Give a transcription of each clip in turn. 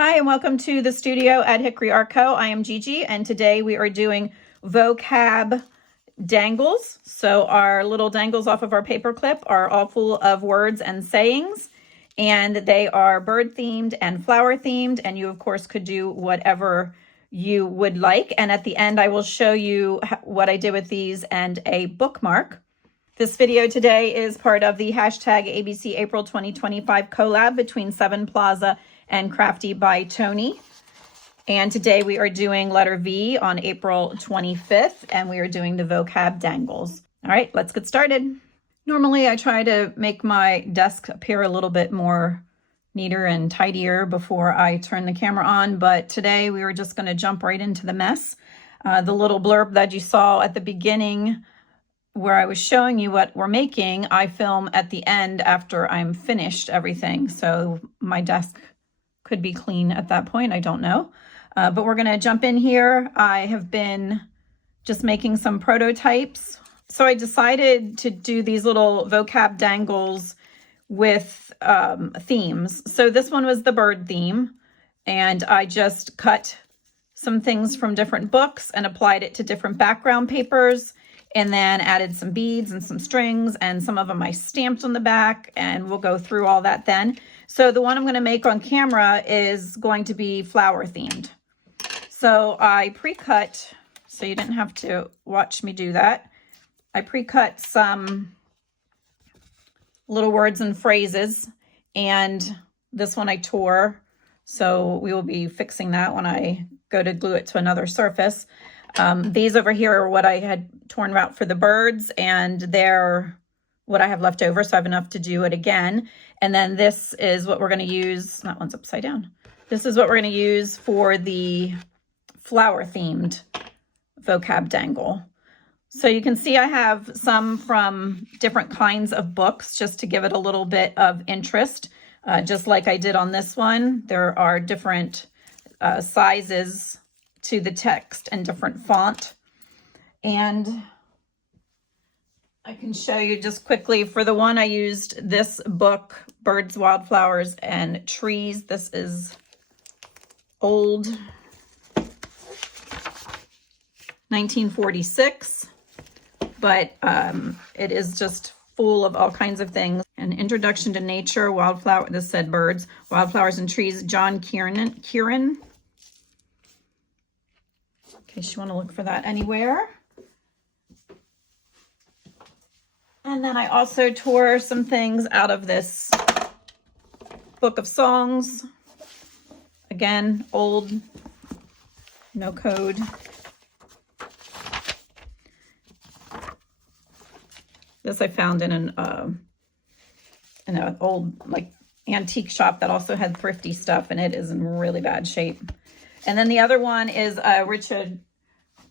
Hi, and welcome to the studio at Hickory Art Co. I am Gigi, and today we are doing vocab dangles. So our little dangles off of our paperclip are all full of words and sayings, and they are bird themed and flower themed, and you of course could do whatever you would like. And at the end, I will show you what I did with these and a bookmark. This video today is part of the hashtag ABC April 2025 collab between Seven Plaza and Crafty by Tony. And today we are doing letter V on April 25th, and we are doing the vocab dangles. All right, let's get started. Normally I try to make my desk appear a little bit more neater and tidier before I turn the camera on, but today we were just going to jump right into the mess. The little blurb that you saw at the beginning where I was showing you what we're making, I film at the end after I'm finished everything. So my desk could be clean at that point, I don't know. But we're gonna jump in here. I have been just making some prototypes. So I decided to do these little vocab dangles with themes. So this one was the bird theme, and I just cut some things from different books and applied it to different background papers, and then added some beads and some strings, and some of them I stamped on the back, and we'll go through all that then. So the one I'm going to make on camera is going to be flower themed. So I pre-cut, so you didn't have to watch me do that. I pre-cut some little words and phrases, and this one I tore. So we will be fixing that when I go to glue it to another surface. These over here are what I had torn out for the birds, and they're what I have left over, so I have enough to do it again. And then this is what we're going to use. That one's upside down. This is what we're going to use for the flower themed vocab dangle. So you can see I have some from different kinds of books just to give it a little bit of interest. Just like I did on this one, there are different sizes to the text and different font. And I can show you just quickly. For the one I used this book, Birds, Wildflowers, and Trees. This is old, 1946, but it is just full of all kinds of things. An introduction to nature, wildflower, this said birds, wildflowers and trees, John Kieran. In case you want to look for that anywhere. And then I also tore some things out of this book of songs. Again, old, no code. This I found in an old like antique shop that also had thrifty stuff, and it is in really bad shape. And then the other one is a Richard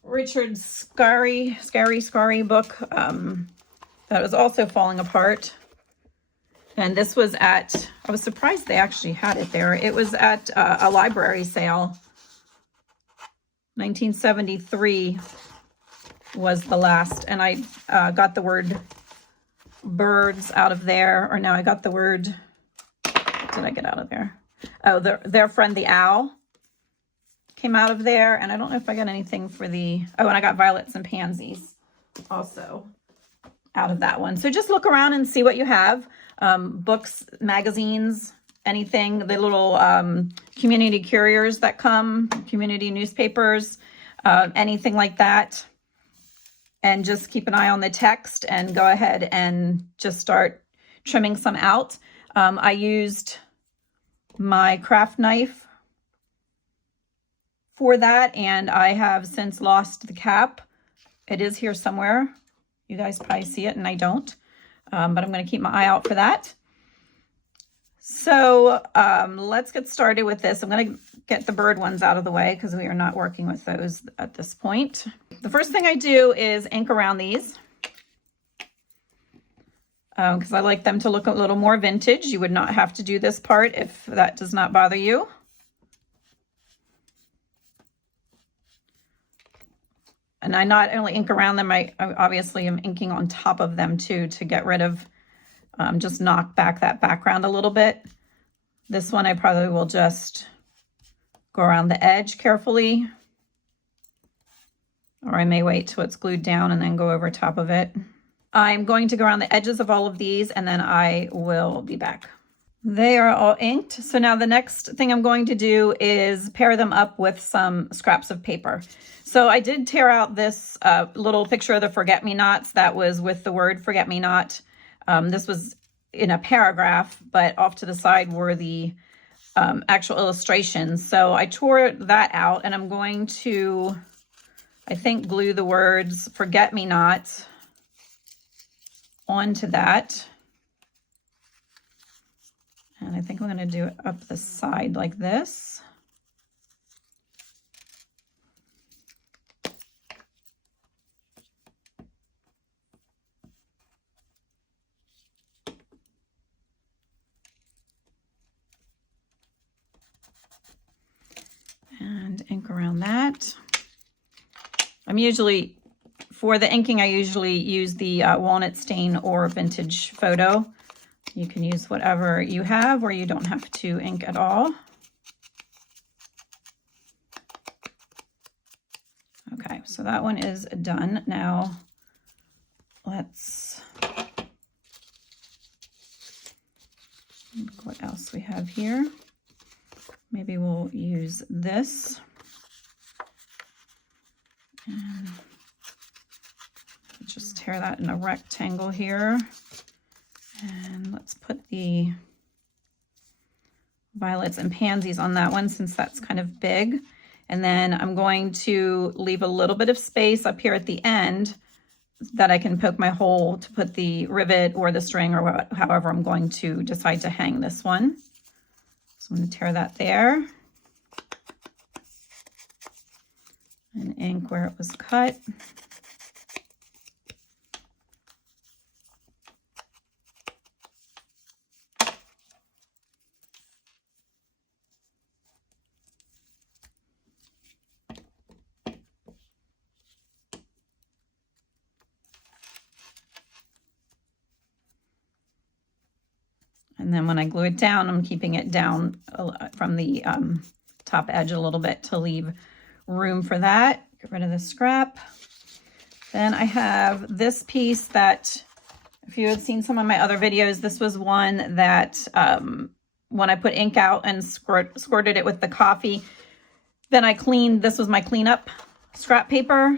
Scarry book that was also falling apart. And this was at, I was surprised they actually had it there. It was at a library sale. 1973 was the last. And I got the word birds out of there. Or no, I got the word, what did I get out of there? Oh, their friend the owl came out of there. And I don't know if I got anything for the, oh, and I got violets and pansies also out of that one. So just look around and see what you have. Books, magazines, anything, the little community couriers that come, community newspapers, anything like that. And just keep an eye on the text and go ahead and just start trimming some out. I used my craft knife for that, and I have since lost the cap. It is here somewhere. You guys probably see it and I don't, but I'm going to keep my eye out for that. So let's get started with this. I'm going to get the bird ones out of the way because we are not working with those at this point. The first thing I do is ink around these because I like them to look a little more vintage. You would not have to do this part if that does not bother you. And I not only ink around them, I obviously am inking on top of them too to get rid of, just knock back that background a little bit. This one I probably will just go around the edge carefully, or I may wait till it's glued down and then go over top of it. I'm going to go around the edges of all of these and then I will be back. They are all inked. So now the next thing I'm going to do is pair them up with some scraps of paper. So I did tear out this little picture of the forget-me-nots that was with the word forget-me-not. This was in a paragraph, but off to the side were the actual illustrations. So I tore that out and I'm going to, I think, glue the words forget-me-not onto that. And I think I'm going to do it up the side like this. And ink around that. I'm usually, for the inking, I usually use the walnut stain or vintage photo. You can use whatever you have, or you don't have to ink at all. Okay, so that one is done. Now let's look what else we have here. Maybe we'll use this. And just tear that in a rectangle here. And let's put the violets and pansies on that one since that's kind of big. And then I'm going to leave a little bit of space up here at the end that I can poke my hole to put the rivet or the string or however I'm going to decide to hang this one. So I'm going to tear that there and ink where it was cut. And then when I glue it down, I'm keeping it down from the top edge a little bit to leave room for that. Get rid of the scrap. Then I have this piece that, if you had seen some of my other videos, this was one that when I put ink out and squirted it with the coffee, then I cleaned, this was my cleanup scrap paper.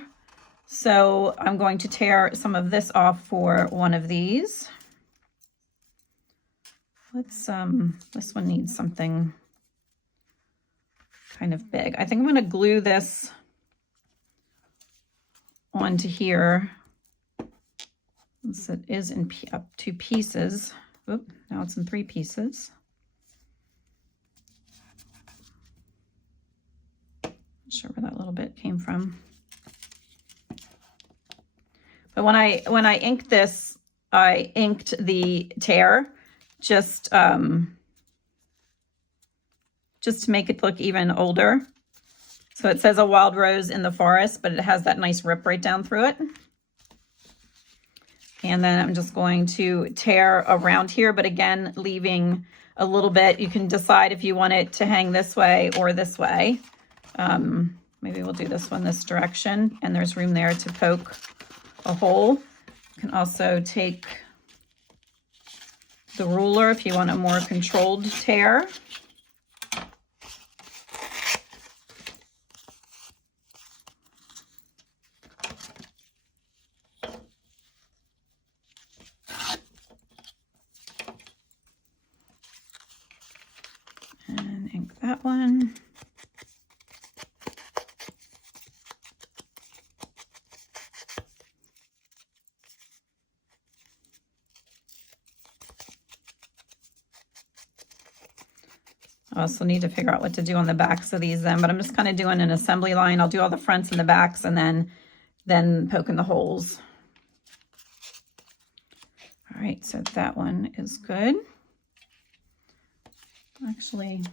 So I'm going to tear some of this off for one of these. Let's, this one needs something kind of big. I think I'm going to glue this onto here. It is in up 2 pieces. Oop, now it's in 3 pieces. Not sure where that little bit came from. But when I inked this, I inked the tear just to make it look even older. So it says a wild rose in the forest, but it has that nice rip right down through it. And then I'm just going to tear around here, but again, leaving a little bit. You can decide if you want it to hang this way or this way. Maybe we'll do this one this direction, and there's room there to poke a hole. You can also take the ruler if you want a more controlled tear. And ink that one. I also need to figure out what to do on the backs of these then, but I'm just kind of doing an assembly line. I'll do all the fronts and the backs and then poking the holes. All right, so that one is good. Actually,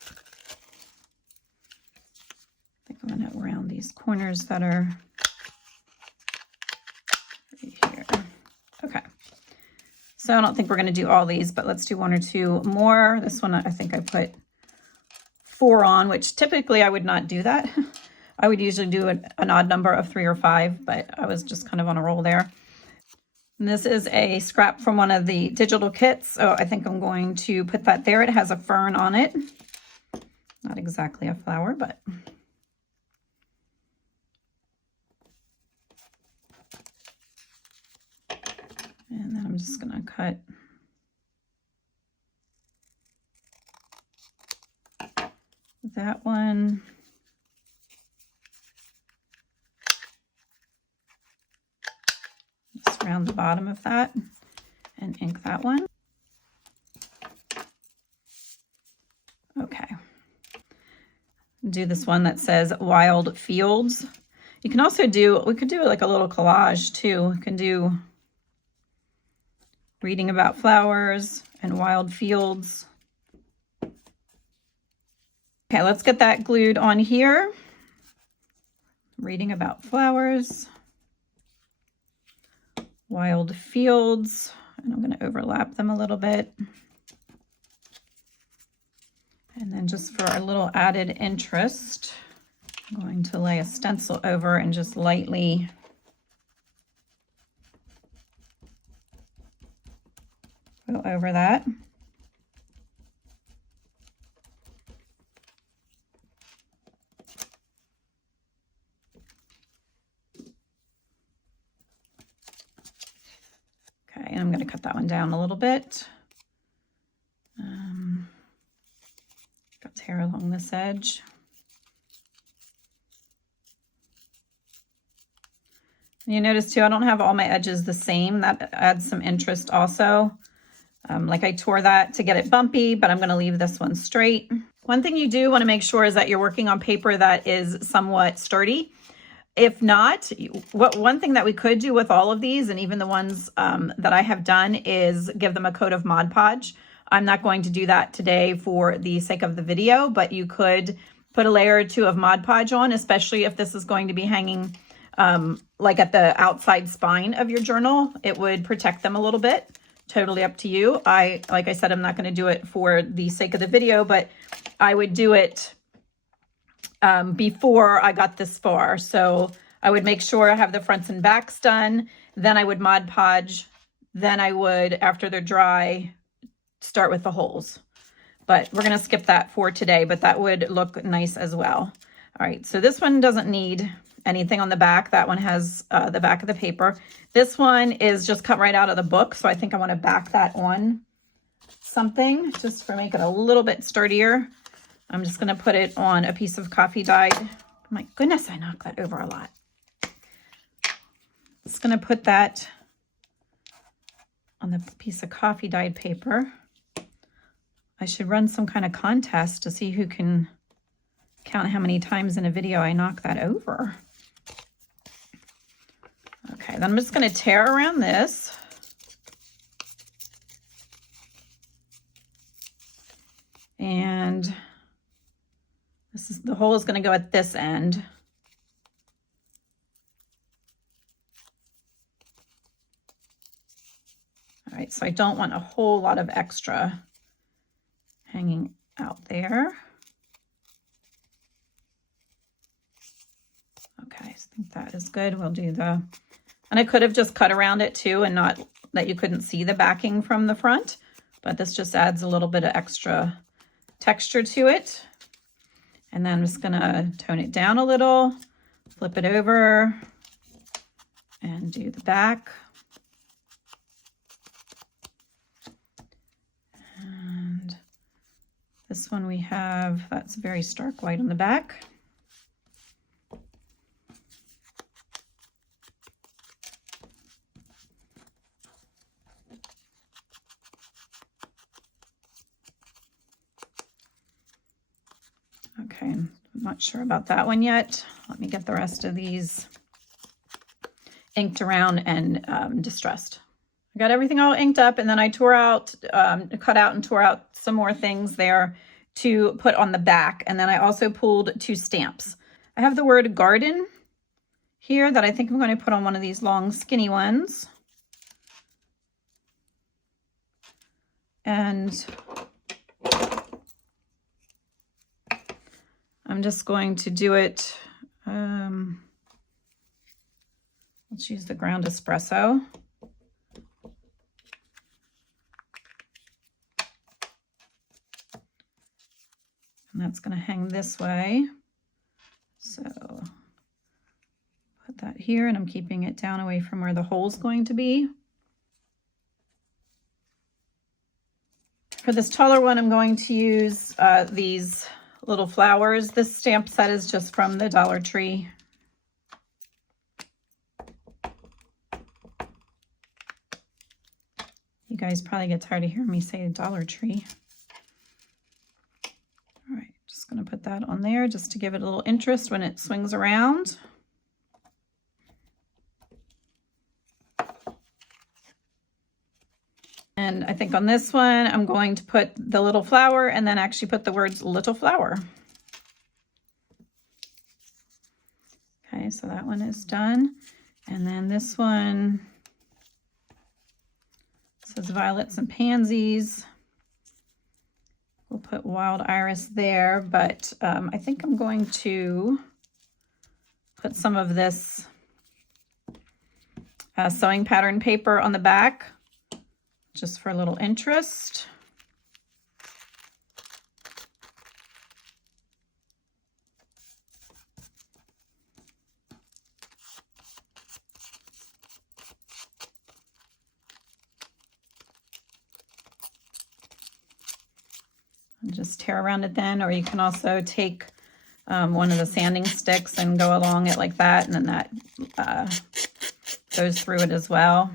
I think I'm going to round these corners that are right here. Okay. So I don't think we're going to do all these, but let's do 1 or 2 more. This one, I think I put 4 on, which typically I would not do that. I would usually do an odd number of 3 or 5, but I was just kind of on a roll there. And this is a scrap from one of the digital kits, so I think I'm going to put that there. It has a fern on it. Not exactly a flower, but... And then I'm just going to cut that one. Just around the bottom of that and ink that one. Okay. Do this one that says Wild Fields. You can also do, we could do like a little collage too. We can do reading about flowers and wild fields. Okay, let's get that glued on here. Reading about flowers, wild fields, and I'm going to overlap them a little bit. And then just for a little added interest, I'm going to lay a stencil over and just lightly go over that. Okay, and I'm going to cut that one down a little bit. Got hair along this edge. And you notice too, I don't have all my edges the same. That adds some interest also. Like I tore that to get it bumpy, but I'm going to leave this one straight. One thing you do want to make sure is that you're working on paper that is somewhat sturdy. If not, one thing that we could do with all of these, and even the ones that I have done, is give them a coat of Mod Podge. I'm not going to do that today for the sake of the video, but you could put a layer or 2 of Mod Podge on, especially if this is going to be hanging like at the outside spine of your journal. It would protect them a little bit. Totally up to you. Like I said, I'm not going to do it for the sake of the video, but I would do it before I got this far. So I would make sure I have the fronts and backs done. Then I would Mod Podge. Then I would, after they're dry, start with the holes. But we're going to skip that for today, but that would look nice as well. All right, so this one doesn't need anything on the back. That one has the back of the paper. This one is just cut right out of the book, so I think I want to back that on something just for make it a little bit sturdier. I'm just going to put it on a piece of coffee dyed. My goodness, I knocked that over a lot. Just going to put that on the piece of coffee dyed paper. I should run some kind of contest to see who can count how many times in a video I knock that over. Okay, then I'm just going to tear around this. And the hole is going to go at this end. All right, so I don't want a whole lot of extra hanging out there. Okay, I think that is good. We'll do and I could have just cut around it too and not that you couldn't see the backing from the front, but this just adds a little bit of extra texture to it. And then I'm just gonna tone it down a little, flip it over and do the back. And this one we have, that's very stark white on the back. Okay, I'm not sure about that one yet. Let me get the rest of these inked around and distressed. I got everything all inked up, and then I tore out, cut out and tore out some more things there to put on the back. And then I also pulled 2 stamps. I have the word garden here that I think I'm going to put on one of these long skinny ones. And I'm just going to do it. Let's use the ground espresso. And that's going to hang this way. So put that here, and I'm keeping it down away from where the hole's going to be. For this taller one, I'm going to use these little flowers. This stamp set is just from the Dollar Tree. You guys probably get tired of hearing me say Dollar Tree. All right, just going to put that on there just to give it a little interest when it swings around. And I think on this one, I'm going to put the little flower and then actually put the words little flower. Okay, so that one is done. And then this one says violets and pansies. We'll put wild iris there, but I think I'm going to put some of this sewing pattern paper on the back, just for a little interest. And just tear around it then, or you can also take one of the sanding sticks and go along it like that, and then that goes through it as well.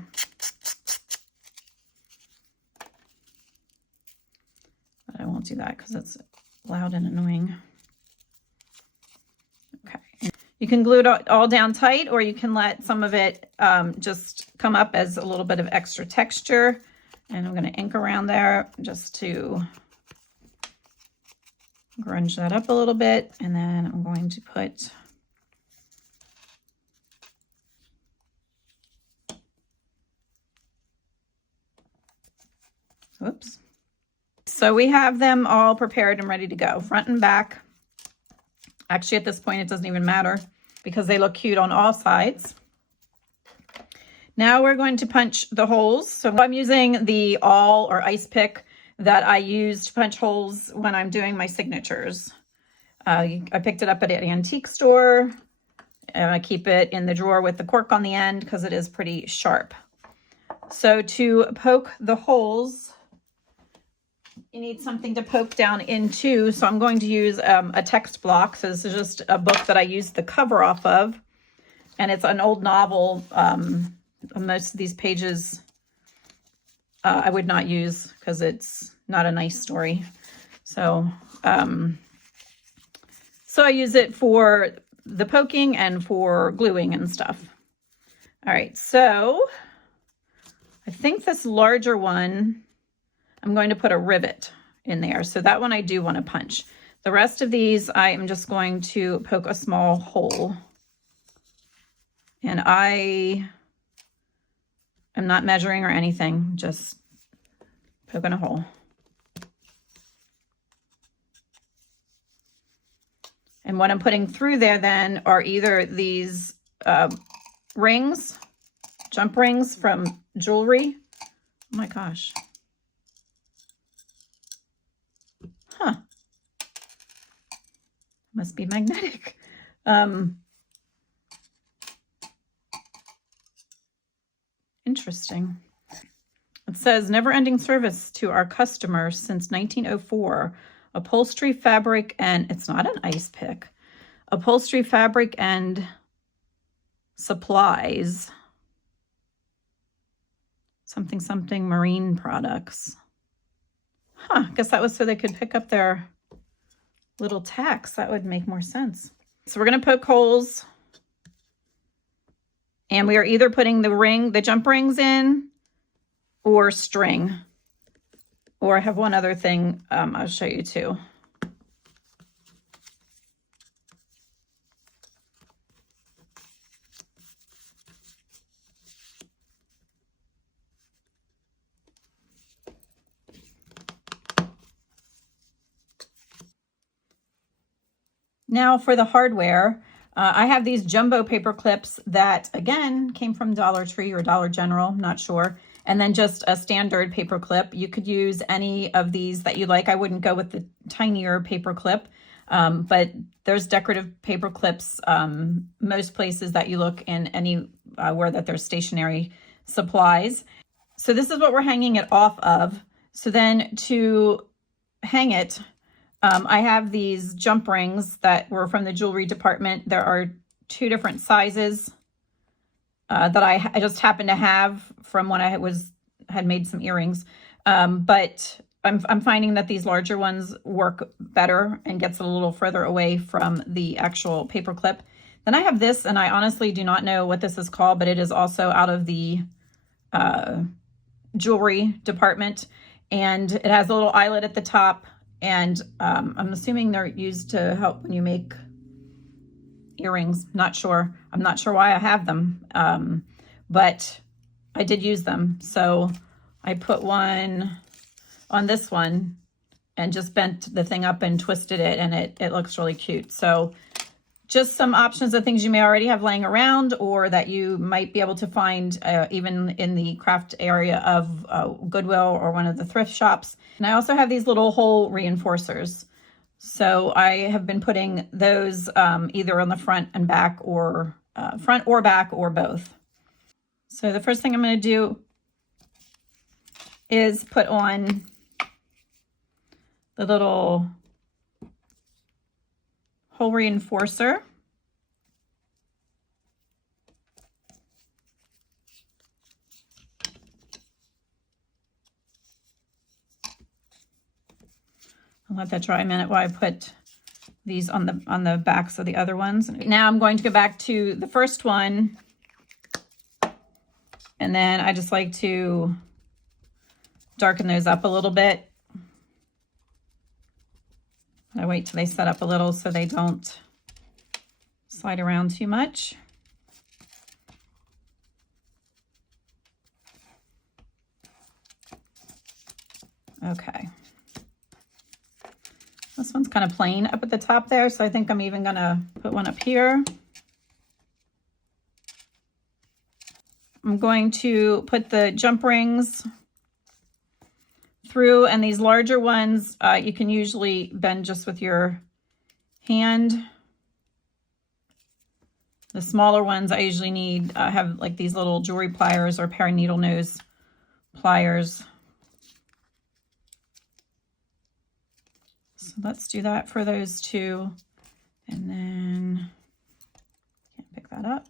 But I won't do that because it's loud and annoying. Okay. You can glue it all down tight, or you can let some of it just come up as a little bit of extra texture. And I'm going to ink around there just to grunge that up a little bit, and then I'm going to put whoops. So we have them all prepared and ready to go, front and back. Actually, at this point, it doesn't even matter because they look cute on all sides. Now we're going to punch the holes. So I'm using the awl or ice pick that I use to punch holes when I'm doing my signatures. I picked it up at an antique store. I keep it in the drawer with the cork on the end because it is pretty sharp. So to poke the holes, you need something to poke down into. So I'm going to use a text block. So this is just a book that I used the cover off of. And it's an old novel. Most of these pages I would not use because it's not a nice story. So, so I use it for the poking and for gluing and stuff. All right, so I think this larger one, I'm going to put a rivet in there. So that one I do want to punch. The rest of these, I am just going to poke a small hole. And I am not measuring or anything, just poking a hole. And what I'm putting through there then are either these rings, jump rings from jewelry. Oh my gosh. Huh. Must be magnetic. Interesting. It says, never-ending service to our customers since 1904. Upholstery, fabric, and it's not an ice pick. Upholstery, fabric, and supplies. Something, something, marine products. Huh, I guess that was so they could pick up their little tacks. That would make more sense. So we're going to poke holes. And we are either putting the jump rings in or string. Or I have one other thing I'll show you too. Now for the hardware, I have these jumbo paper clips that, again, came from Dollar Tree or Dollar General, not sure. And then just a standard paper clip. You could use any of these that you like. I wouldn't go with the tinier paper clip, but there's decorative paper clips most places that you look in anywhere that there's stationery supplies. So this is what we're hanging it off of. So then to hang it, I have these jump rings that were from the jewelry department. There are 2 different sizes that I just happened to have from when I had made some earrings. But I'm finding that these larger ones work better and gets a little further away from the actual paper clip. Then I have this, and I honestly do not know what this is called, but it is also out of the jewelry department. And it has a little eyelet at the top. And I'm assuming they're used to help when you make earrings. Not sure. I'm not sure why I have them, but I did use them. So I put one on this one and just bent the thing up and twisted it, and it looks really cute. So just some options of things you may already have laying around or that you might be able to find even in the craft area of Goodwill or one of the thrift shops. And I also have these little hole reinforcers. So I have been putting those either on the front and back or front or back or both. So the first thing I'm going to do is put on the little hole reinforcer. I'll let that dry a minute while I put these on the backs of the other ones. Now I'm going to go back to the first one, and then I just like to darken those up a little bit. I wait till they set up a little so they don't slide around too much. Okay. This one's kind of plain up at the top there, so I think I'm even gonna put one up here. I'm going to put the jump rings through, and these larger ones you can usually bend just with your hand. The smaller ones I usually need have like these little jewelry pliers or a pair of needle nose pliers. So let's do that for those 2, and then can't pick that up.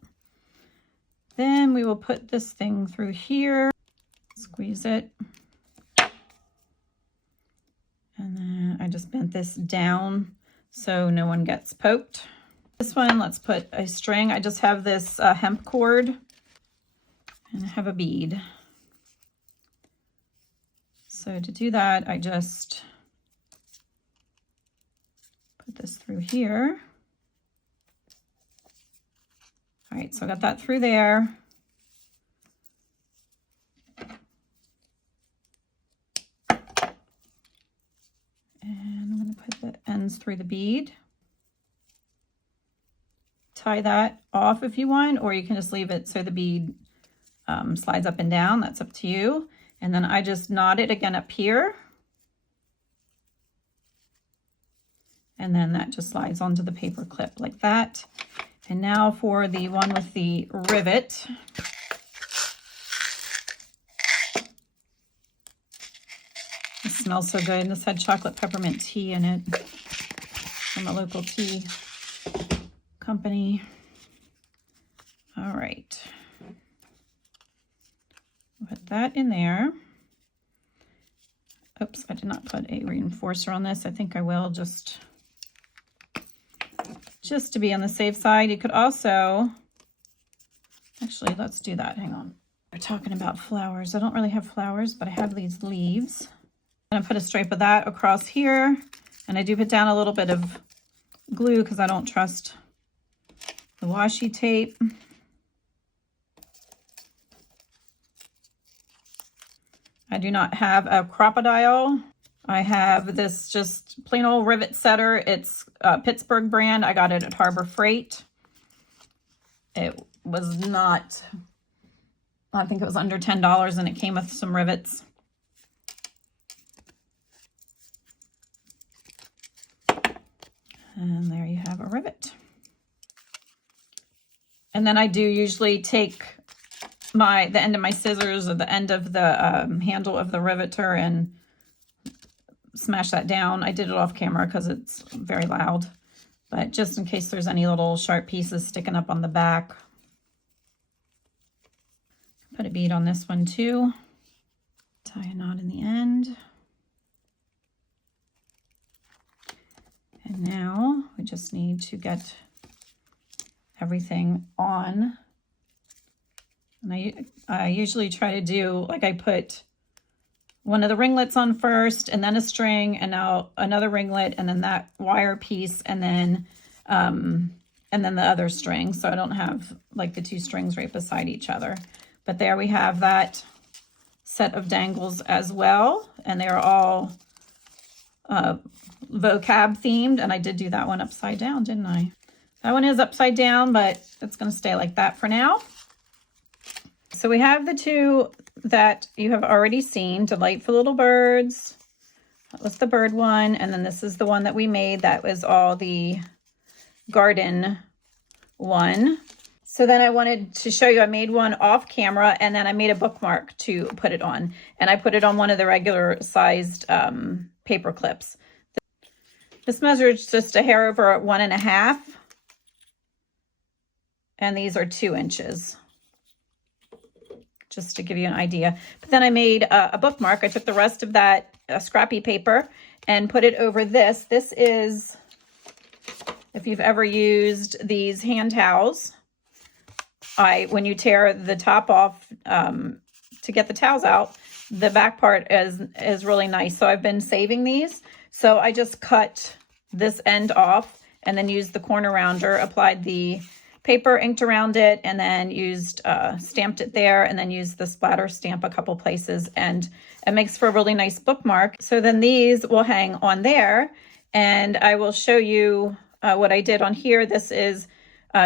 Then we will put this thing through here, squeeze it. And then I just bent this down so no one gets poked. This one, let's put a string. I just have this hemp cord, and I have a bead. So to do that, I just put this through here. All right, so I got that through there. And I'm going to put the ends through the bead. Tie that off if you want, or you can just leave it so the bead slides up and down. That's up to you. And then I just knot it again up here. And then that just slides onto the paper clip like that. And now for the one with the rivet. It smells so good. This had chocolate peppermint tea in it from a local tea company. All right. Put that in there. Oops, I did not put a reinforcer on this. I think I will just to be on the safe side. You could also, actually, let's do that. Hang on. We're talking about flowers. I don't really have flowers, but I have these leaves. I'm going to put a stripe of that across here. And I do put down a little bit of glue because I don't trust the washi tape. I do not have a crocodile. I have this just plain old rivet setter. It's Pittsburgh brand. I got it at Harbor Freight. It was not, I think it was under $10, and it came with some rivets. And there you have a rivet. And then I do usually take the end of my scissors or the end of the handle of the riveter and smash that down. I did it off camera because it's very loud, but just in case there's any little sharp pieces sticking up on the back. Put a bead on this one too. Tie a knot in the end. And now we just need to get everything on. And I usually try to do, like, I put one of the ringlets on first, and then a string, and now another ringlet, and then that wire piece, and then the other string. So I don't have like the two strings right beside each other. But there we have that set of dangles as well. And they're all vocab themed. And I did do that one upside down, didn't I? That one is upside down, but it's going to stay like that for now. So we have the two that you have already seen, Delightful Little Birds. That was the bird one. And then this is the one that we made. That was all the garden one. So then I wanted to show you, I made one off camera, and then I made a bookmark to put it on. And I put it on one of the regular sized paper clips. This measures just a hair over 1.5. And these are 2 inches. Just to give you an idea. But then I made a bookmark. I took the rest of that scrappy paper and put it over this. This is, if you've ever used these hand towels, when you tear the top off to get the towels out, the back part is really nice. So I've been saving these. So I just cut this end off and then used the corner rounder, applied the paper, inked around it, and then used stamped it there, and then used the splatter stamp a couple places, and it makes for a really nice bookmark. So then these will hang on there, and I will show you what I did on here. This is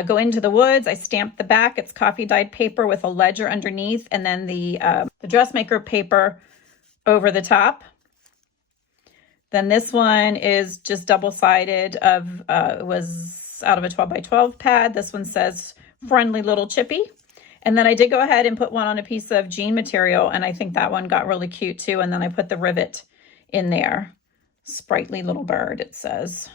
Go Into the Woods. I stamped the back. It's coffee dyed paper with a ledger underneath, and then the dressmaker paper over the top. Then this one is just double-sided it was out of a 12 by 12 pad. This one says Friendly Little Chippy. And then I did go ahead and put one on a piece of jean material, and I think that one got really cute too. And then I put the rivet in there. Sprightly Little Bird, it says.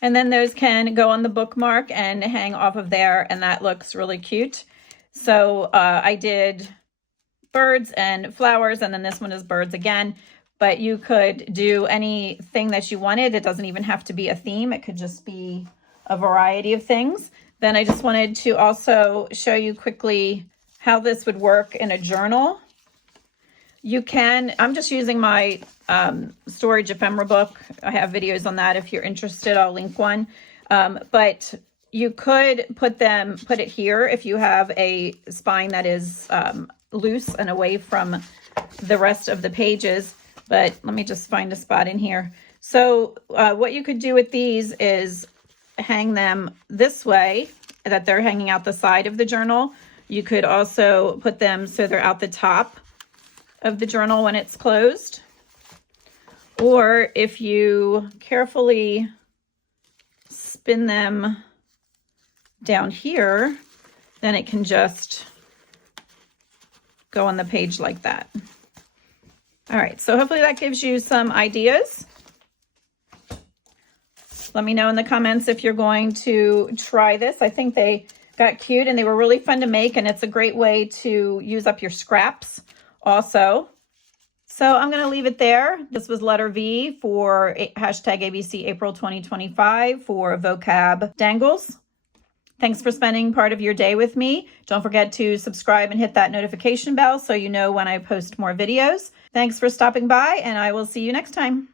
And then those can go on the bookmark and hang off of there, and that looks really cute. So I did birds and flowers, and then this one is birds again. But you could do anything that you wanted. It doesn't even have to be a theme. It could just be a variety of things. Then I just wanted to also show you quickly how this would work in a journal. You can, I'm just using my storage ephemera book. I have videos on that. If you're interested, I'll link one. But you could put it here if you have a spine that is loose and away from the rest of the pages. But let me just find a spot in here. So what you could do with these is hang them this way, that they're hanging out the side of the journal. You could also put them so they're out the top of the journal when it's closed. Or if you carefully spin them down here, then it can just go on the page like that. All right, so hopefully that gives you some ideas. Let me know in the comments if you're going to try this. I think they got cute and they were really fun to make, and it's a great way to use up your scraps also. So I'm going to leave it there. This was letter V for hashtag ABC April 2025 for Vocab Dangles. Thanks for spending part of your day with me. Don't forget to subscribe and hit that notification bell so you know when I post more videos. Thanks for stopping by, and I will see you next time.